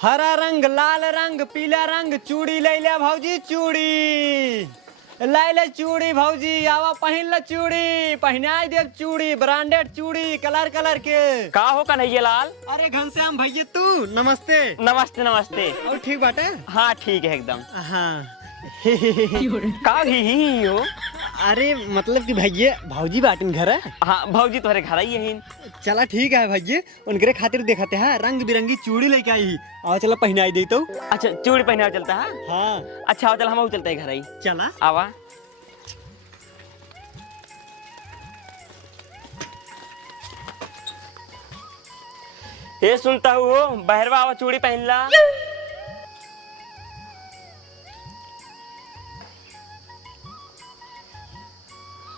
हरा रंग, लाल रंग, पीला रंग चूड़ी ले ले भौजी, चूड़ी लाई ले चूड़ी भौजी, आवा पहिन ले चूड़ी, पहनाई दे चूड़ी, ब्रांडेड चूड़ी कलर कलर के। का हो कन्हैया लाल? अरे घनश्याम भैया तू नमस्ते। नमस्ते नमस्ते। और ठीक बाटे? हाँ ठीक है एकदम। हाँ का ही हो? अरे मतलब कि भैया भौजी बाटिन घर है। हाँ भौजी तुम्हारे घर आई है। चला ठीक है भैया, उनके खातिर देखते हैं रंग बिरंगी चूड़ी लेके आई। आओ चला पहनाई दे तो। अच्छा चूड़ी पहना चलता है? हाँ अच्छा आओ चल हम चलते हैं घर आई। चला आवा। ये सुनता हूँ बहरवा आवा चूड़ी पहन ला।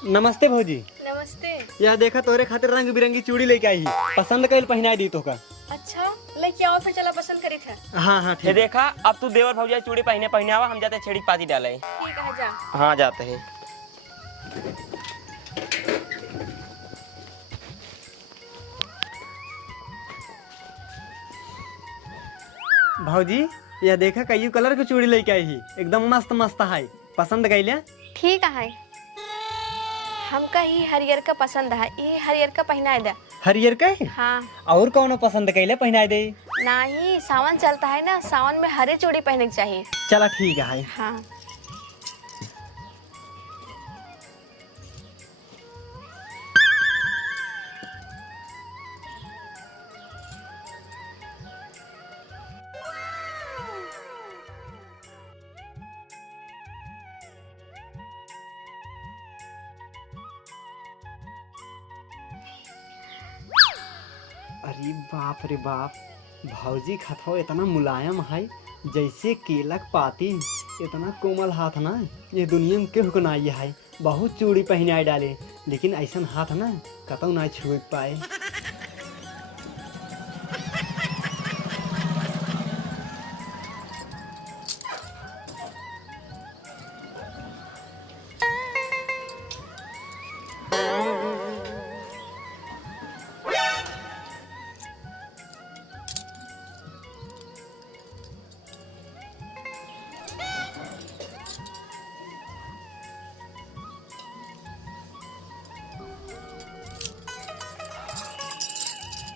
नमस्ते भौजी। नमस्ते। यह देखा तोरे खातिर रंग बिरंगी चूड़ी लेके आई। पसंद कल पहनाई दी तो का। अच्छा लेके आओ फिर चला पसंद करी था। हाँ हाँ ये ठीक। देखा अब तू देवर भौजा चूड़ी पहने पहने आवा, हम जाते हैं छेड़ी पाती डाले। ठीक है जा। हाँ जाते हैं। भौजी यह देखा कई कलर की चूड़ी लेके आई। एकदम मस्त मस्त है, पसंद कैले? ठीक है। हमका ही हरियर का पसंद है, ये हरियर का पहना दे। हरियर का? हाँ। और कौन पसंद कैले पहनाई दे? नहीं सावन चलता है ना, सावन में हरे चूड़ी पहनने की चाहिए। चला ठीक है। हाँ। अरे बाप रे बाप, भौजी खतवा इतना मुलायम है जैसे केलक पाती। इतना कोमल हाथ ना ये दुनिया में केहू को नहीं है। बहुत चूड़ी पहनाई डाले लेकिन ऐसा हाथ ना कतौ ना छुए पाए।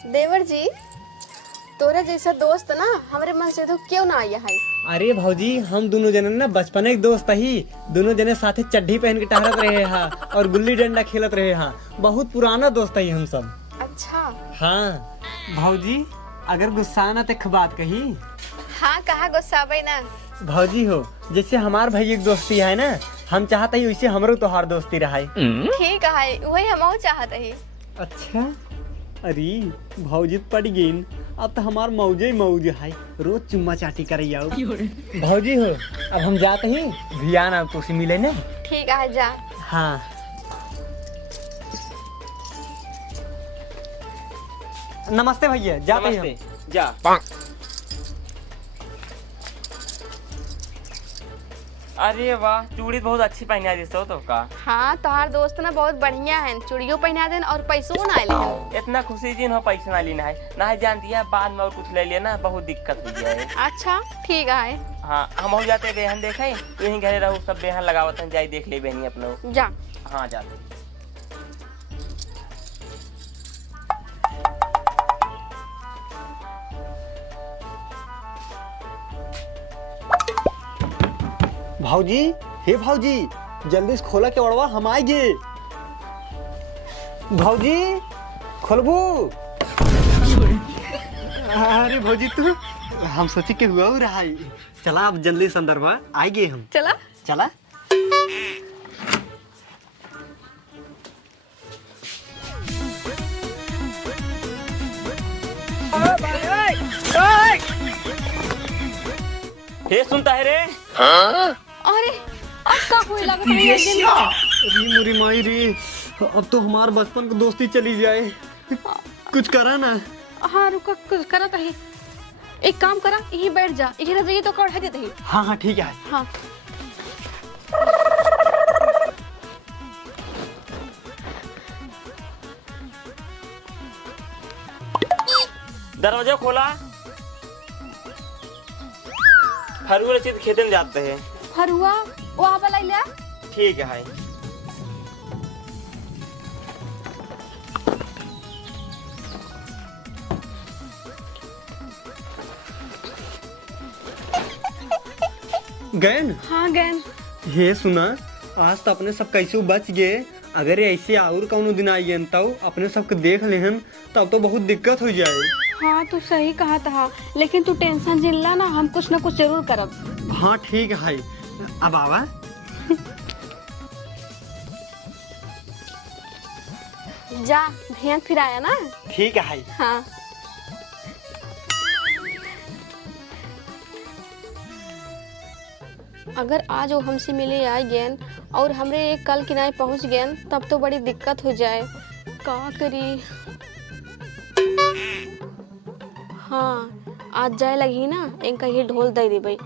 देवर जी तोरा जैसा दोस्त ना हमारे मन से तो क्यों ना आया है। अरे भौजी हम दोनों जने ना बचपन के दोस्त ही। दोनों जने साथे चड्ढी पहन के टहरत रहे हा और गुल्ली डंडा खेलत रहे हा। बहुत पुराना दोस्त है हम सब। अच्छा। हाँ भौजी अगर गुस्सा ना तो बात कही। हाँ कहा गुस्सा ना। भौजी हो जैसे हमार भाई एक दोस्ती है ना, हम चाहते ही वैसे हमरो तोहार दोस्ती रहा। ठीक है वही हम चाहते ही। अच्छा अरे भौजी पड़ गई, अब तो हमार मौजे मौज है। रोज चुम्मा चाटी कर भौजी हो। अब हम जाते ही भियाना तो से मिले ना। ठीक है जा। हाँ नमस्ते भैया, जाते ही नमस्ते हम। जा। अरे वाह चूड़ी बहुत अच्छी पहना दी तो का। हाँ तोहार दोस्त ना बहुत बढ़िया है, चूड़ियों पहना देन और पैसों ना ले। इतना खुशी जिन हो पैसा ना लेना है ना है, जानती है बाद में और कुछ ले लिया ना बहुत दिक्कत हो जाए। अच्छा ठीक है। हाँ हम हो जाते बेहन देखे यहीं घरे रहू, सब बेहन लगावत हैं, जाई देख ले बहनी अपना। जा। हाँ जाते। भौजी हे भौजी जल्दी से खोला के ओढ़वा, हम आएंगे। भौजी खोलबू। अरे भौजी तू हम सोची के हुआ हो रहा है। चला अब जल्दी से अंदर बा आएंगे हम। चला चला। हे सुनता है रे। अरे अब का हुई लगता है ये दिन। अरे मुरी माई रे, अब तो हमार बचपन की दोस्ती चली जाए। कुछ करा ना। हाँ रुका कुछ करा तो ही। एक काम करा यहीं बैठ जा, यहीं रह जाइए तो कढ़ा देते ही। हाँ हाँ ठीक है। हाँ। दरवाजा खोला। फरुआ रचित खेते में जाते हैं। फरुआ वहाँ पर ले ठीक है। गए। हाँ गैन। हे सुना, आज तो अपने सब कैसे बच गए। अगर ऐसे और कौनो दिन आई गए तब अपने सबके देख लेहन तब तो बहुत दिक्कत हो जाए। हाँ तू सही कहा था, लेकिन तू टेंशन जिल्ला ना, हम कुछ न कुछ जरूर करब। हाँ ठीक है। अब आवा। जा ध्यान फिर आया ना। ठीक है। हाँ अगर आज वो हमसे मिले आ गए और हमरे एक कल किनारे पहुंच गए तब तो बड़ी दिक्कत हो जाए। का करी? हाँ आज जाए लगी ना, इनका ये ढोल दे दे भाई।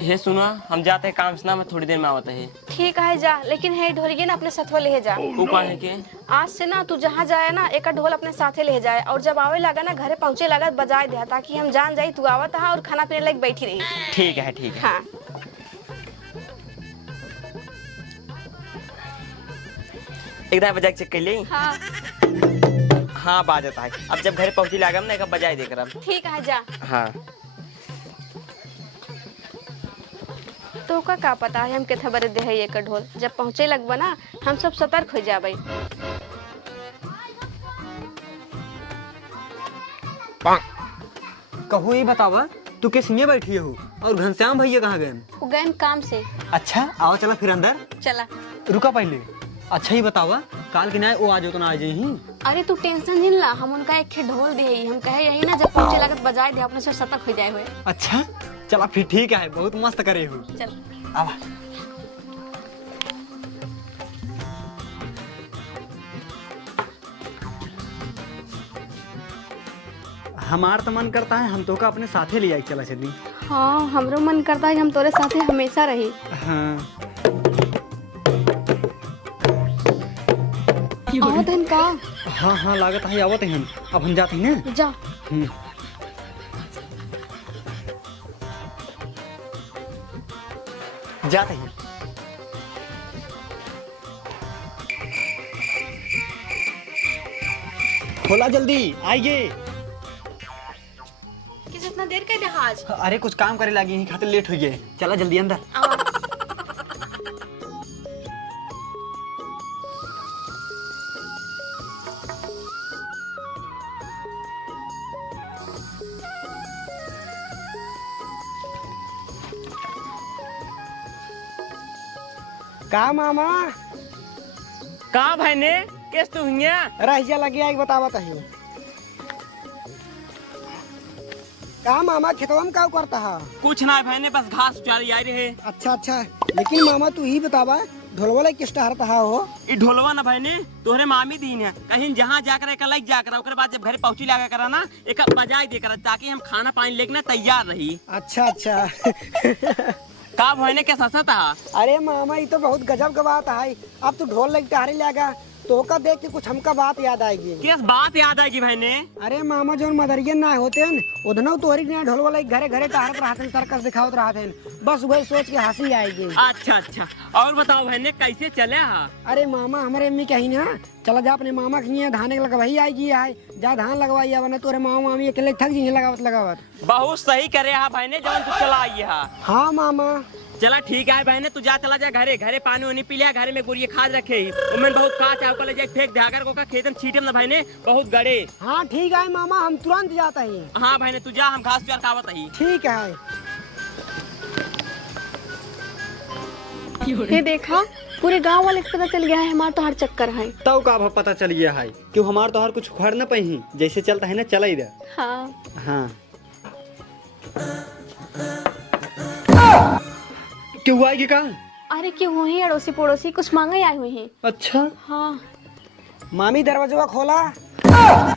हे सुना, हम जाते हैं काम से ना, मैं थोड़ी देर में आवत है। ठीक है जा, लेकिन है ढोलिए ना अपने साथ ले जा। ऊपर है के आज से ना तू जहाँ जाए ना एक ढोल अपने साथे ले जाए, और जब आवे लगा ना घरे पहुँचे लगा बजाए दे, ताकि हम जान जाई तू आवत है और खाना पीने लग बैठी रही। ठीक है। ठीक है। हाँ एकदम बजा चेक कर ले। हाँ हाँ बाजता है। अब जब घर पहुंची लागम ना, एक बजाए देकर अब। ठीक है जा। हाँ तो का पता है हम कितना बड़े दे है एक ढोल, जब पहुँचे लगबा ना हम सब सतर्क हो जाबे। कहू ही बतावा, तू किसने बैठी हो और घनश्याम भैया कहाँ गए? वो गए काम से। अच्छा आओ चला फिर अंदर। चला। रुका पहले, अच्छा ही बतावा, काल के ना वो आज तो ना आ जाही। अरे तू टेंशन नहीं ला, हम उनका एक ढोल दे, हम कहे यही ना जब पहुँचे लगत बजाए दे, अपने से सतर्क हो जाए हुए। अच्छा चला फिर ठीक है, बहुत मस्त करे हो। चल आवा। हमार तो मन करता है हम तो का अपने साथे ले आई चला चली। हाँ हमरो मन करता है हम तोरे साथे हमेशा रही। हाँ आवत हन का? हाँ हाँ लागत है आवत है। अब हम जाते हैं ना। जा। जाते हैं। खोला जल्दी आइए। किस इतना देर का जहाज? अरे कुछ काम करे लगी ही खातिर लेट हो गए, चला जल्दी अंदर। का मामा का भाई ने केस तू हिया रहिया लगे आई बतावत है। का मामा खेतवा में का करता है? कुछ ना भाई ने, बस घास उचारी आई रहे। अच्छा अच्छा, लेकिन मामा तू ही बतावा ढोलवा ला किस टहरता है हो? ई ढोलवा ना भाई ने तोहरे मामी दीन है, कहीं जहाँ जाकर एक लाइक जाकर ओकर बाद जब घर पहुंची लगा करा ना एक बजाई दे करा, ताकि हम खाना पानी लेके ना तैयार रही। अच्छा अच्छा। का भाई ने क्या सस्ता था? अरे मामा ये तो बहुत गजब का बात है। अब तू ढोल लेके टहरे लगा तो का देख के कुछ हमका बात याद आएगी। किस बात याद आएगी भाई ने? अरे मामा जो मदरियन ना होते हैं उधनो तोहरी ने ढोलवा ला घरे घरे टहरत रहते, सर्कस दिखावत रहते, बस वही सोच के हंसी आएगी। अच्छा अच्छा, और बताओ भाई ने कैसे चले? हाँ अरे मामा हमारे अम्मी कही ना चला जा अपने मामा के धान लगवाई आएगी है, जा धान लगवाई है, वरना तोरे मामा मामी अकेले थक जी लगावत लगावत। बहुत सही करे हा भाई ने, जब तू चला आई है। हाँ मामा। चला ठीक है भाई ने, तू जा चला जा घरे, घरे पानी वानी पी लिया, घरे में गुड़िया खाद रखे ही उनमें बहुत काच है, ऊपर ले जाके फेंक दे अगर कोका खेतन छीटे ना भाई ने बहुत गड़े। हाँ ठीक है मामा, हम तुरंत जाता ही। हाँ भाई ने तू जा, हम घास चार खावत ही। ठीक है। ये देखा पूरे गांव वाले को पता चल गया है हमारा तो हर चक्कर है। तब का पता चल गया है क्यों हमार तो हर कुछ उखाड़ न पही, जैसे चलता है ना चला इधर। हाँ हाँ क्यों हुआ है का? अरे क्यों हुई अड़ोसी पड़ोसी कुछ मांगे आए हुए हैं। अच्छा हाँ मामी दरवाजा खोला।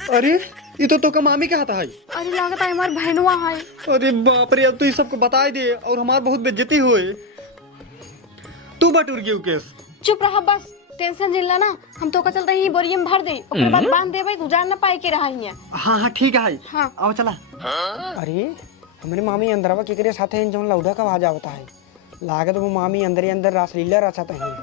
अरे ये तो का मामी का है। अरे लागत है हमार बहनवा है। अरे बाप रे, अब तो ये सबको बता दे और हमार बहुत बेइज्जती हुए। तू बटुर गई केस। चुप रहा बस, टेंशन जिल्ला ना, हम तो का चल रही बोरियम भर दे, ओकर बाद बांध देबै, गुजार ना पाए के रहा हिया। हाँ हाँ ठीक है। हाँ। आओ चला। अरे हमारे मामी अंदरवा केकरे साथे हैं जौन लौड़ा का आवाज आवता है। लागत वो मामी अंदर ही अंदर रासलीला रचत है।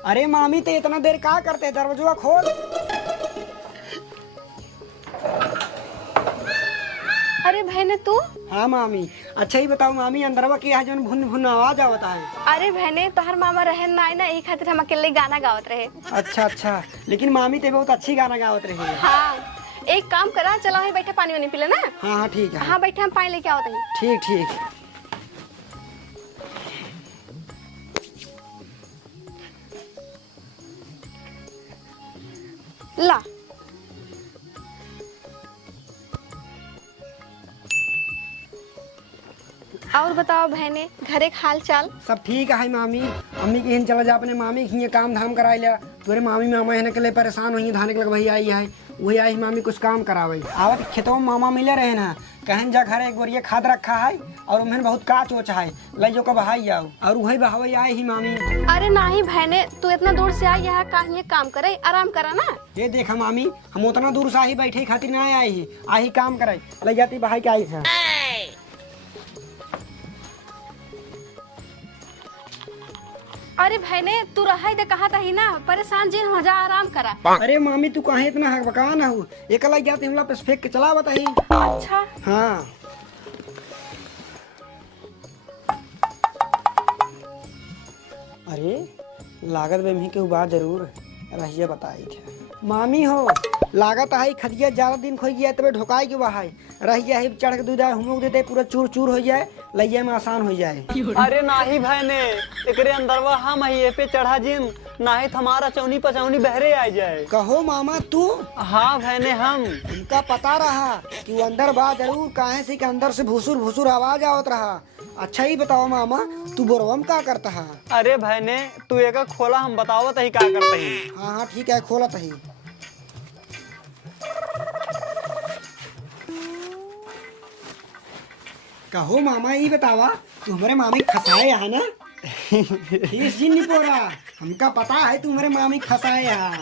अरे मामी तो इतना देर क्या करते हैं, दरवाजा खोल। अरे बहने तू? हाँ मामी। अच्छा ही बताओ मामी, अंदरवा के यहाँ जौन भुन भुन आवाज आवता है। अरे बहने तोहर मामा रहे ना आई ना, एक खातिर हम अकेले गाना गावत रहे। अच्छा अच्छा, लेकिन मामी तो बहुत अच्छी गाना गावत रही है। हाँ, एक काम करा, चलो वहीं बैठे पानी वानी पी लेना। हाँ हाँ ठीक है। हाँ बैठे, हम पानी लेके आवत हैं। ठीक ठीक। ला। और बताओ बहने, घरे का हाल चाल? सब ठीक है मामी। अम्मी के हिन चला जा, अपने मामी के हियां काम धाम कराई लिया। तोरे मामी मामा हिन के लिए परेशान हुई, धाने के लग वही आई है। वही आई मामी कुछ काम करावे। आवत खेतों में मामा मिले रहे ना, कहन जा घर एक बोरिया खाद रखा है और उन्हें बहुत काच ओच है, ले जो को बहाई जाओ। और वही बहावे आई ही मामी। अरे नहीं बहने, तू इतना दूर से आई यहाँ कहीं काम करे, आराम करा ना। ये देखा मामी, हम उतना दूर से ही बैठे खातिर ना आई ही, आई काम करे, ले जाती बहाई के आई है। अरे बहने तू रहा दे, कहा था ही ना, परेशान जिन हो जा, आराम करा। अरे मामी तू कहाँ इतना हकबका ना हो, एक लग जाते हमला पे फेंक के चला बताही। अच्छा। हाँ। अरे लागत में भी के बात जरूर रहिए बताई थे। मामी हो, लागत है खदिया ज्यादा दिन खोई गया तबे ढोकाई के बहाई रहिए है, चढ़ के दूध हम देते पूरा चूर चूर हो जाए, लइये में आसान हो जाए। अरे नाही भाईने, एकरे अंदरवा हम ये पे चढ़ा जिन, नाही हमारा चौनी पचौनी बहरे आ जाए। कहो मामा तू? हाँ भाईने, हम उनका पता रहा कि वो अंदर बा जरूर, काहे से कि अंदर से भुसुर भुसुर आवाज आवत रहा। अच्छा ही बताओ मामा, तू बोरवम का करता है? अरे भाईने तू एक खोला, हम बतावत ही का करते ही। हाँ हाँ ठीक है, खोलत ही। कहो मामा ये बतावा, तू हमारे मामी खसाए है ना? इस जिन नहीं पोरा, हमका पता है तू हमारे मामी खसाए है।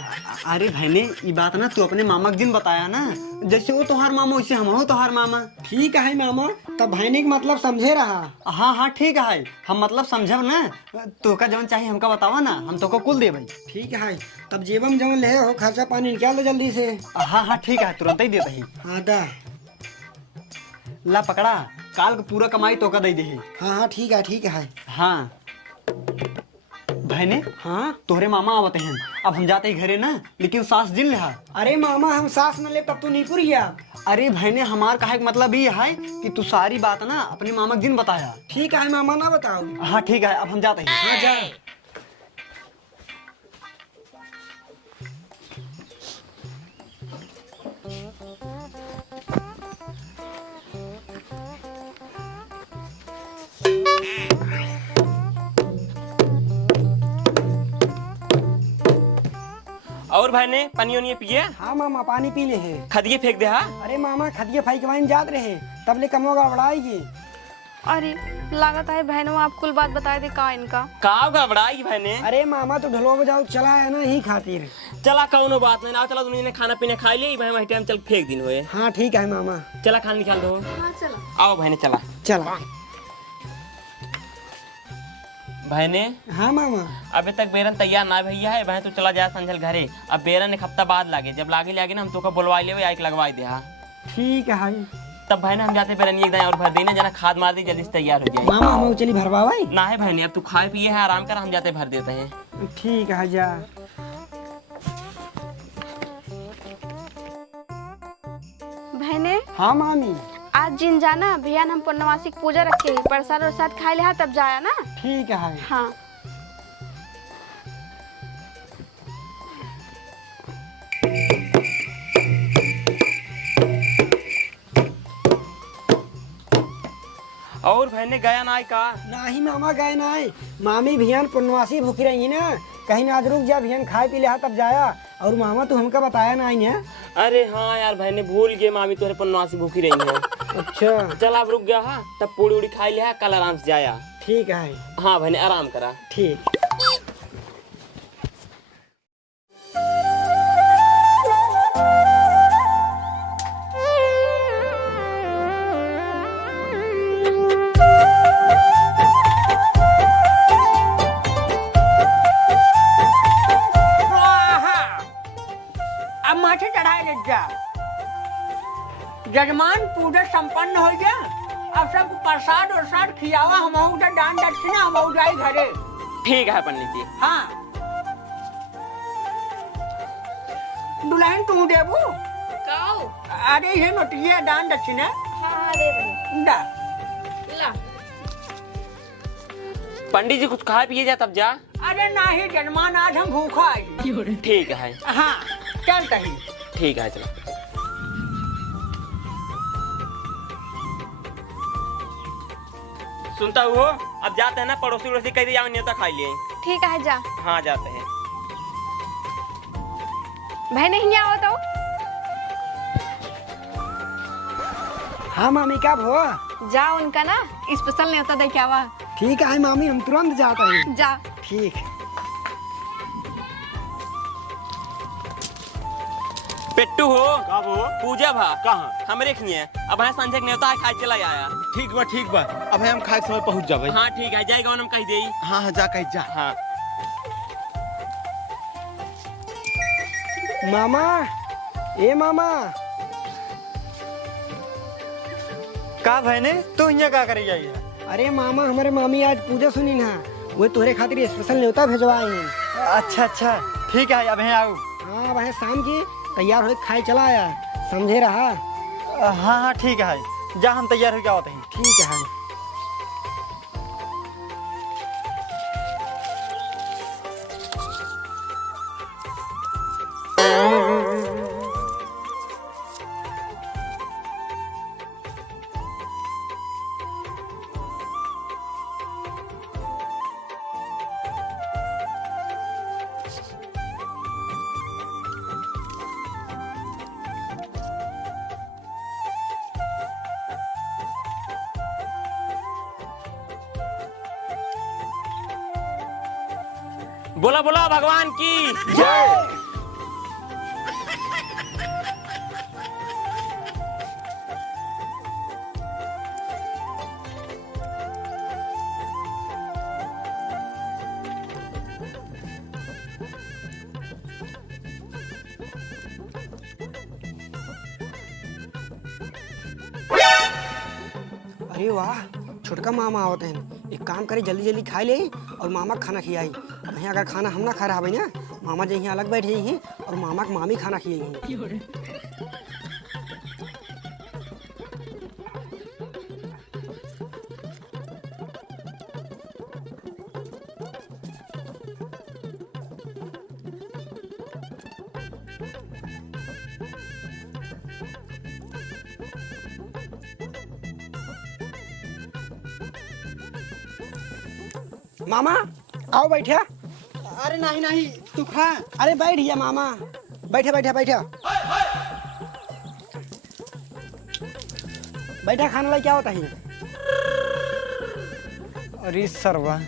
अरे भाईने ये बात ना तू अपने मामा के दिन बताया ना, जैसे वो तोहार मामा वैसे हम हो तोहार मामा। ठीक है मामा, तब भाईने का मतलब समझे रहा। हाँ हाँ ठीक है, हम मतलब समझब ना, तो का जवन चाहिए हमका बतावा ना, हम तो को कुल दे भाई। ठीक है, तब जेबम जवन ले हो, खर्चा पानी निकाल दो जल्दी से। हाँ हाँ ठीक है, तुरंत ही देता ही। हाँ दा। ला पकड़ा, काल का पूरा कमाई तो का दे दे। हाँ हाँ ठीक है ठीक है। हाँ भाईने, हाँ तोहरे मामा आवते हैं, अब हम जाते ही घरे ना, लेकिन सास जिन रहा। अरे मामा हम सास न ले तब तू नहीं पुर गया। अरे भाईने हमार कहे का मतलब ये है कि तू सारी बात ना अपने मामा के दिन बताया। ठीक है मामा ना बताओ। हाँ ठीक है, अब हम जाते हैं। हाँ जा। और भाई ने पानी वानी पिए? हाँ मामा पानी पी ले है। खदिए फेंक दे। हाँ अरे मामा खदिये फाई के वाइन जात रहे, तब ले कमो गड़बड़ाएगी। अरे लागत है बहनों, आप कुल बात बताए दे का इनका। का गड़बड़ाई भाई ने? अरे मामा तो ढोलो बजाओ चला है ना ही खातिर। चला कौनो बात नहीं, आओ चला तुमने ने खाना पीना खा लिया भाई, वही टाइम चल फेंक दिन हुए। हाँ ठीक है मामा। चला खाना निकाल दो। हाँ चलो। आओ भाई ने, चला चला। भाई ने। हाँ मामा। अभी तक बेरन तैयार ना भैया है भाई, तो चला जाए संझल घरे। अब बेरन एक हफ्ता बाद लागे, जब लागे ना हम तो का बुलवा ले एक लगवाई दे। हाँ ठीक है। तब भाई ने हम जाते बेरन एक दाएं और भर देना, जना खाद मार दी जल्दी से तैयार हो जाए। मामा हम चली भरवा भाई। ना है भाई ने, अब तू खाए पिए है, आराम कर, हम जाते भर देते हैं। ठीक है जा। बहने। हाँ मामी। आज जिन जाना भैया हम पूर्णमासी की पूजा रखे ही, प्रसाद और साथ खाए ले तब जाया ना। ठीक है। हाँ। और भाई ने गया ना का? नहीं मामा गए ना, मामी भियान पूर्णवासी भूखी रही ना, कहीं ना आज रुक जा भैया खाए पी ले तब जाया। और मामा तू हमका बताया ना आई है। अरे हाँ यार भाई ने भूल गए, मामी तोहरे पर नवासी भूखी रही है। अच्छा चल आप रुक गया हाँ, तब पूड़ी उड़ी खाई लिया, कल आराम से जाया। ठीक है। हाँ भाई ने आराम करा। ठीक। अब माथे चढ़ाए ले जा। जजमान पूजा संपन्न हो गया। अब सब प्रसाद उरसाद खियावा, हम उधर दान दक्षिणा हम जाए घरे। ठीक है पंडित जी। हाँ दुल्हन तू देबू? काऊ अरे ये नोटिया दान दक्षिणा हाँ दे दे दा। ला। पंडित जी कुछ खाए पिए जा तब जा। अरे नहीं जजमान आज हम भूखा आई। ठीक है। हाँ चल कहीं। ठीक है चलो। सुनता हुआ अब जाते हैं ना, पड़ोसी वड़ोसी कह दिया न्योता खा लिए। ठीक है जा। हाँ जाते हैं। भाई नहीं आओ तो हाँ मामी क्या भो? जा उनका ना स्पेशल नहीं होता दे क्या हुआ। ठीक है मामी हम तुरंत जाते हैं। जा। ठीक। पेट्टू हो का वो पूजा भा कहाँ? हमरे खिए अब है संजय के न्योता खाए चला आया। ठीक बा अब हम खाए के समय पहुंच जाबे। हाँ ठीक है, जाएगा हम कह दे। हाँ हाँ जा कहीं जा। हाँ मामा ए मामा का भैने तू यहाँ का करे जाइए? अरे मामा हमारे मामी आज पूजा सुनी ना, वो तोरे खातिर स्पेशल न्योता भेजवाए हैं। अच्छा ठीक है अब यहाँ आओ। हाँ वह शाम की तैयार हो खाए चला आया, समझे रहा। हाँ ठीक है, जा हम तैयार हो क्या होते हैं। ठीक है। बोला बोला भगवान की जय। अरे वाह छोटका मामा आवते हैं। एक काम करे जल्दी जल्दी खा ले और मामा खाना खिलाई। अब यहाँ अगर खाना हम ना खा रहा भाई ना, मामा जी यहाँ अलग बैठ जाइए और मामा के मामी खाना खिलाई। मामा आओ बैठा। अरे नहीं तू खा। अरे बैठ गया मामा, बैठा बैठा बैठा बैठा। खाना ला क्या होता है? अरे सरवा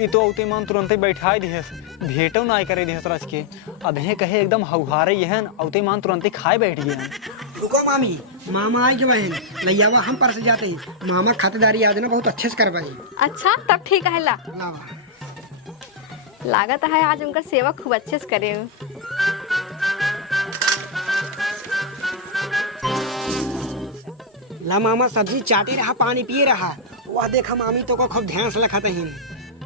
ये तो औते मन तुरंत बैठा दिहस, भेटो ना करे दिहस रच के। अब हे कहे एकदम हौहारे यहन औते मन तुरंत खाए बैठ गए। रुको मामी, मामा आई के बहन लैयावा हम परस जाते हैं। मामा खातेदारी आज ना बहुत अच्छे से करवाई। अच्छा तब ठीक है ला। लावा। लागत है आज उनका सेवा खूब अच्छे से करे। ला मामा सब्जी चाटी रहा, पानी पिए रहा। वह देखा मामी तो को खूब ध्यान से लखाते हैं।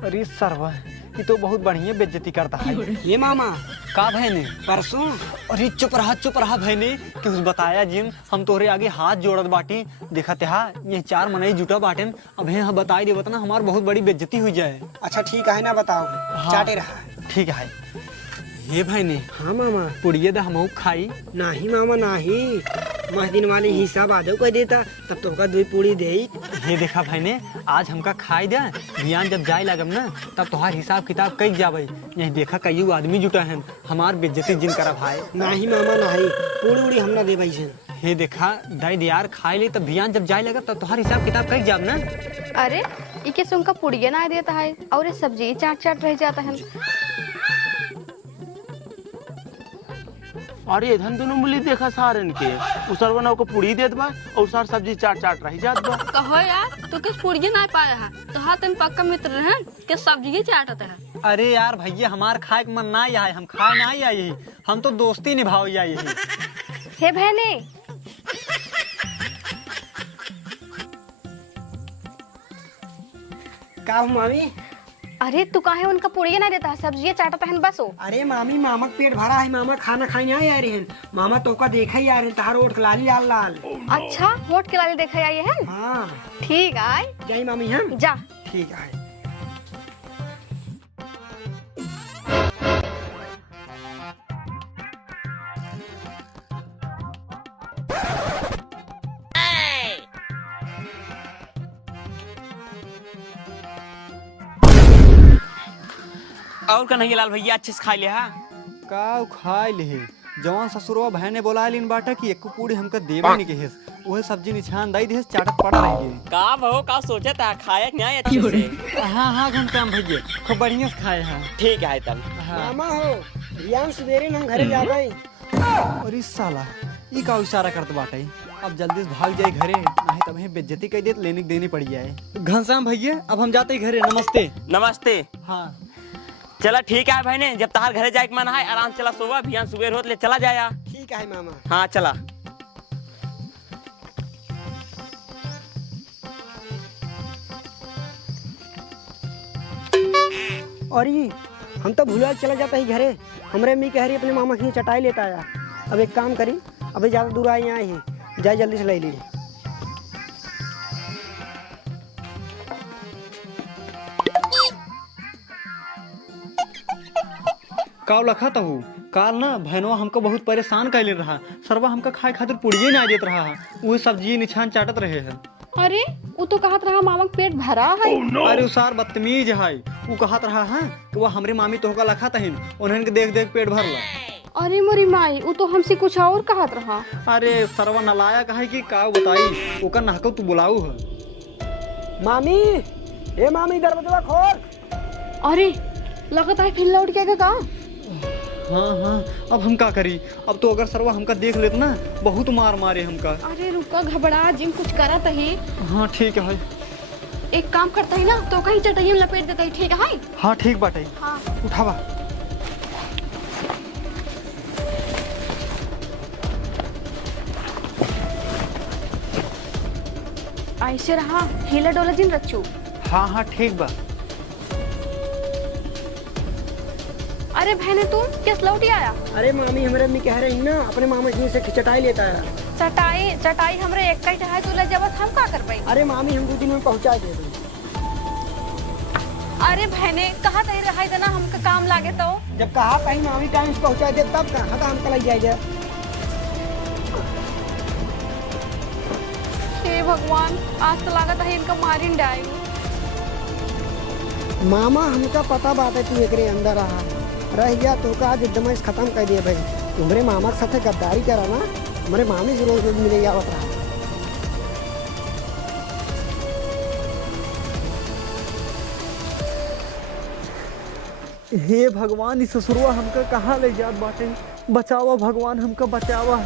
अरे सरवा ये तो बहुत बढ़िया बेइज्जती करता है। ये मामा का भैने? परसों। अरे चुप रहा भैने, कि उस बताया जिन हम तोरे आगे हाथ जोड़त बाटी। देखत हा ये 4 मनई जुटा बाटेन। अब यहाँ बताई देवत ना हमार बहुत बड़ी बेइज्जती हुई जाए। अच्छा ठीक है ना बताओ। हाँ। चाटे रहा। ठीक है हे भैने हाँ मामा। पुड़िए दा हमहू खाई। नहीं मामा नहीं, मह दिन वाली हिसाब आदो कोई देता तब तो का 2 पूड़ी दे। ये देखा भाईने, आज हमका खाई दे, बियान जब जाए लगम ना तब तोहार हिसाब किताब कई जाबे। यही देखा कई आदमी जुटा है, हमार बेइज्जती जिन करा भाई। नाही मामा नाही, पूरी उड़ी हम ना दे भाई से। हे देखा दाई यार खाई ले, तब बियान जब जाए लगा तब तोहार हिसाब किताब कई जाब ना। अरे इके से उनका पुड़िया ना देता है और ये सब्जी चाट चाट रह जाता है। अरे इधन दोनों मिली देखा सारन के उसरवना को पूरी देत बा और सार सब्जी चाट चाट रही जात बा। कहो यार तो किस पुड़िया ना पाया है तो हाथ में पक्का मित्र हैं कि सब्जी चाटता है। अरे यार भैया हमार खाए के मन ना आए, हम खाए ना आई, हम तो दोस्ती निभाओ जाए। हे बहने का हो मामी? अरे तू काहे उनका पुड़िया ना देता है, सब्जी चाटता है बस हो। अरे मामी मामा का पेट भरा है, मामा खाना खाने नहीं आ रहे हैं। मामा तो का देखा ही आ रहे हैं, तहार ओठ लाली लाल लाल। अच्छा होठ के लाले देखा आई है। हाँ ठीक है जाई मामी हम। जा। ठीक है। और कन्हैया लाल भैया अच्छे से खा लिया। का खाए ले जवान ससुरवा बहने बोला लिन बाटा कि एक पूरी हमका देवे नहीं के वह सब्जी निछान दाई दे चाटत पड़ा रही। का भो का सोचा था खाया कि नहीं अच्छे से? हाँ हाँ घंटा भैया खूब बढ़िया से खाए हैं। ठीक है तब। मामा हो बियान सवेरे हम घरे जा गए। अरे साला ई का इशारा करत बाटे, अब जल्दी से भाग जाए घरे, नहीं तब हमें बेइज्जती कह देत लेने देनी पड़ जाए। घनश्याम भैया अब हम जाते घरे। नमस्ते। नमस्ते। हाँ चला ठीक है भाई ने, जब तहार घरे जाए के मन है आराम चला सोवा, बिहान सुबह होत ले चला जाया। ठीक है मामा। हाँ चला। और ये हम तो भूला चला जाता ही घरे, हमरे मी कह रही अपने मामा की चटाई लेता आया। अब एक काम करी, अभी ज्यादा दूर आए यहाँ ही जाए, जल्दी से ले ली। का लखा तो काल ना बहनवा हमको बहुत परेशान कर ले रहा, सरवा हमका खाए खातिर पुड़िये ना देत रहा, वो सब्जी निछान चाटत रहे हैं। अरे वो तो कहत रहा मामा का पेट भरा है। अरे वो सार बदतमीज है, वो कहत रहा है कि वो हमरे मामी तो होगा लखा तहिन, उन्हें के देख देख पेट भरला। अरे मोरी माई वो तो हमसे कुछ और कहत रहा। अरे सरवा नलायक है कि का बताई, ओकर नाको तू बुलाऊ है। मामी ए मामी दरवाजा खोल। अरे लगता है फिर लौट गया का। हाँ हाँ अब हम का करी, अब तो अगर सरवा हमका देख लेत ना बहुत मार मारे हमका। अरे रुका घबरा जिम कुछ करत है। हाँ ठीक है, एक काम करता है ना तो कहीं चटाई में लपेट देता है। ठीक है। हाँ ठीक बाटे। हाँ उठावा। ऐसे रहा हिला डोला जिन रखू। हाँ हाँ ठीक बा। अरे बहने तू किस लौटी आया? अरे मामी हमारे अम्मी कह रही ना अपने मामा जी से चटाई लेता है। चटाई चटाई हमरे एक का है तू ले जबत हम का कर पाई। अरे मामी हम 2 दिन में पहुंचा दे दो। अरे बहने कहाँ तय रहा इतना हमका काम लागे तो। जब कहा कहीं मामी टाइम से पहुंचा दे तब कहा था हमका लग जाएगा। हे भगवान आज तो लागत है इनका मारिन डाई। मामा हमका पता बात है तू एकरे अंदर रहा रह गया तो का आज एकदम खत्म कर दिया भाई। तुम्हारे मामा के साथ गद्दारी करा ना, हमारे मामी से रोज रोज मिले जावत रहा। हे भगवान इस ससुरवा हमका कहाँ ले जात बाटे, बचावा भगवान हमका बचावा।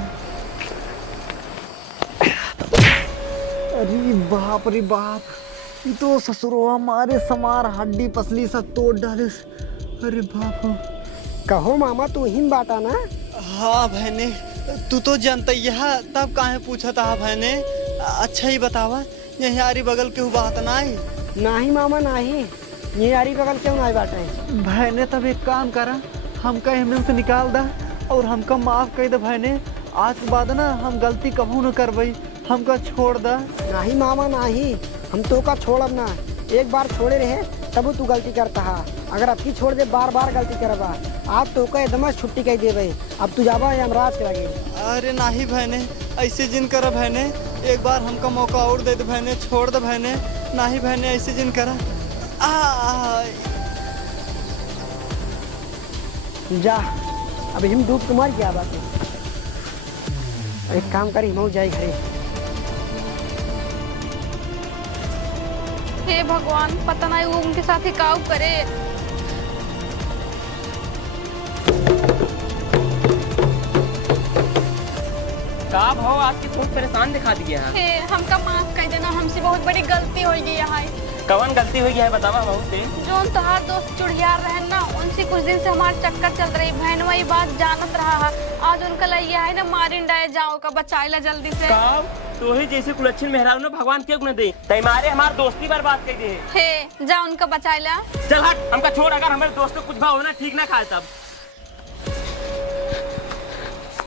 अरे बाप रे बाप, ये तो ससुरवा हमारे समार हड्डी पसली सब तोड़ डाले। अरे बाप। कहो मामा तू ही बाटा ना। हाँ बहने तू तो जानता ही है, तब काहे पूछा था बहने। अच्छा ही बतावा यही यारी बगल के बात ना आई। नाही मामा नाही, ये यारी बगल क्यों ना बाटे। बहने तब एक काम करा, हमका एमएम से निकाल दा और हमका माफ कर दे बहने। आज के बाद ना हम गलती कबू न करबई, हमका छोड़ दा। नाही मामा नाही, हम तो का छोड़ब ना। एक बार छोड़े रहे तब तू गलती करता है, अगर अब की छोड़ दे बार बार गलती करबा। आज तो का एकदम छुट्टी कह दे भाई, अब तू जाबा यमराज के लगे। अरे नाही बहने ऐसे जिन कर बहने, एक बार हमका मौका और दे दे बहने, छोड़ दे बहने, ना ही बहने ऐसे जिन करा। जा अब हम डूब के मर गया बात। एक काम करी, हम जाए घरे। हे भगवान, पता नहीं वो उनके साथ ही काऊ करे। का भाव आज की बहुत परेशान दिखा दिया है। हे हमका माफ कर देना, हमसे बहुत बड़ी गलती हो गई है। कवन गलती हुई है बतावा भाव से। जोन तोहार दोस्त चुड़ियार रहे ना, उनसे कुछ दिन से हमारे चक्कर चल रही। बहन वही बात जानत रहा है। आज उनका लैया है ना, मारिन डाय जाओ का बचाइला जल्दी से। का तो ही जैसे कुलच्छन मेहरारू ने भगवान के गुण दे तय मारे हमार दोस्ती बर्बाद कर दे। हे जा उनका बचाइला। चल हट, हमका छोड़। अगर हमारे दोस्त को कुछ भाव होना ठीक ना खाए तब